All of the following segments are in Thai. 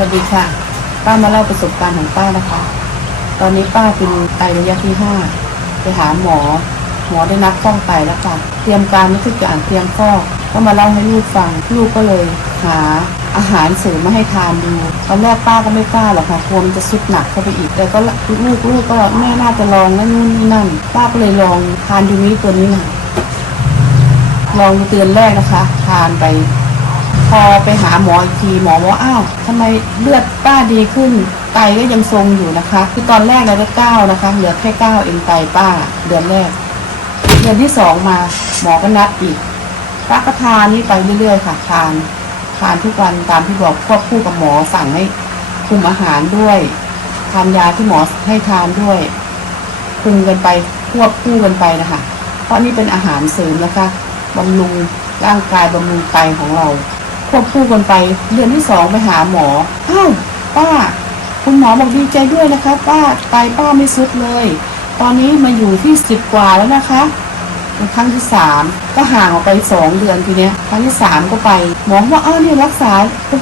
สวัสดีค่ะ ป้ามาเล่าประสบการณ์ของป้านะคะ ตอนนี้ป้าเป็นไตระยะที่ห้าไปหาหมอ หมอได้นัดฟอกไตแล้วค่ะ เตรียมการไม่ทุกอย่างเตรียมฟอกก็มาเล่าให้ลูกฟัง ลูกก็เลยหาอาหารเสริมมาให้ทานดูตอนแรกป้าก็ไม่กล้าหรอกค่ะกลัวมันจะสุดหนักเข้าไปอีก แต่ก็ลูกลูกก็แม่น่าจะลองนั่นนู่นนี่นั่น ป้าก็เลยลองทานดูนี้ตัวนี้ค่ะลองเตือนแรกนะคะ ทานไป พอไปหาหมออีกทีหมอบอกว่าอ้าวทำไมเลือดป้าดีขึ้น ไตก็ยังทรงอยู่นะคะ คือตอนแรกเราได้เก้านะคะ เหลือแค่เก้าเองไตป้า เดือนแรก เดือนที่สองมา หมอก็นัดอีกป้าก็ทานนี่ไปเรื่อยๆค่ะทานทานทุกวันตามที่บอกควบคู่กับหมอสั่งให้คุมอาหารด้วยทานยาที่หมอให้ทานด้วยคุมกันไปควบคู่กันไปนะคะ เพราะนี่เป็นอาหารเสริมนะคะบำรุงร่างกายบำรุงไตของเรา ควบคู่กันไป เดือนที่สองไปหาหมออ้าวป้า คุณหมอบอกดีใจด้วยนะคะป้าไตป้าไม่สุดเลย ตอนนี้มาอยู่ที่สิบกว่าแล้วนะคะเป็นครั้งที่สามก็ห่างออกไปสองเดือนทีเนี้ยครั้งที่สามก็ไปหมอว่าอ้าวเนี่ยรักษา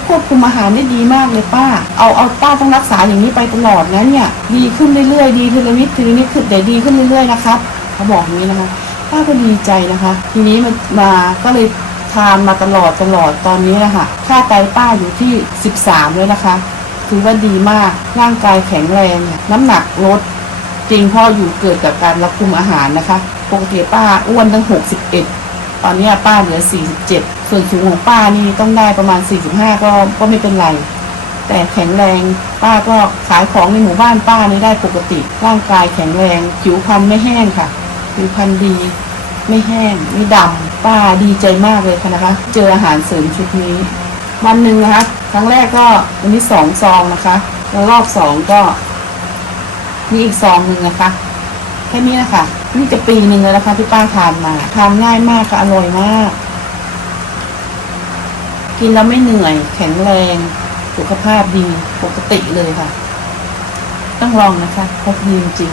ควบคุมอาหารได้ดีมากเลยป้า เอาเอาป้าต้องรักษาอย่างนี้ไปตลอดนะเนี่ยดีขึ้นเรื่อยๆดีทีละนิดทีละนิดคือแต่ดีขึ้นเรื่อยๆนะครับเขาบอกอย่างนี้นะคะป้าก็ดีใจนะคะ ทีนี้มันมาก็เลย ทานมาตลอดตลอดตอนนี้นะคะค่าไตป้าอยู่ที่ 13เลยนะคะถือว่าดีมากร่างกายแข็งแรงเนี่ยน้ำหนักลดจริงพ่ออยู่เกิดกับการรับคุมอาหารนะคะปกติป้าอ้วนตั้ง 61 ตอนนี้ป้าเหลือ 47 ส่วนสูงของป้านี่ต้องได้ประมาณ 45 ก็ก็ไม่เป็นไรแต่แข็งแรงป้าก็ขายของในหมู่บ้านป้านี่ได้ปกติ ร่างกายแข็งแรงผิวพรรณไม่แห้งค่ะผิวพรรณดี ไม่แห้งไม่ดำป้าดีใจมากเลยค่ะนะคะ เจออาหารเสริมชุดนี้ วันหนึ่งนะคะ ครั้งแรกก็วันที่สองซองนะคะแล้วรอบสองก็มีอีกซองหนึ่งนะคะแค่นี้นะคะนี่จะปีหนึ่งแล้วนะคะที่ป้าทานมาทานง่ายมากค่ะอร่อยมาก กินแล้วไม่เหนื่อย แข็งแรง สุขภาพดีปกติเลยค่ะ ต้องลองนะคะพบดีจริง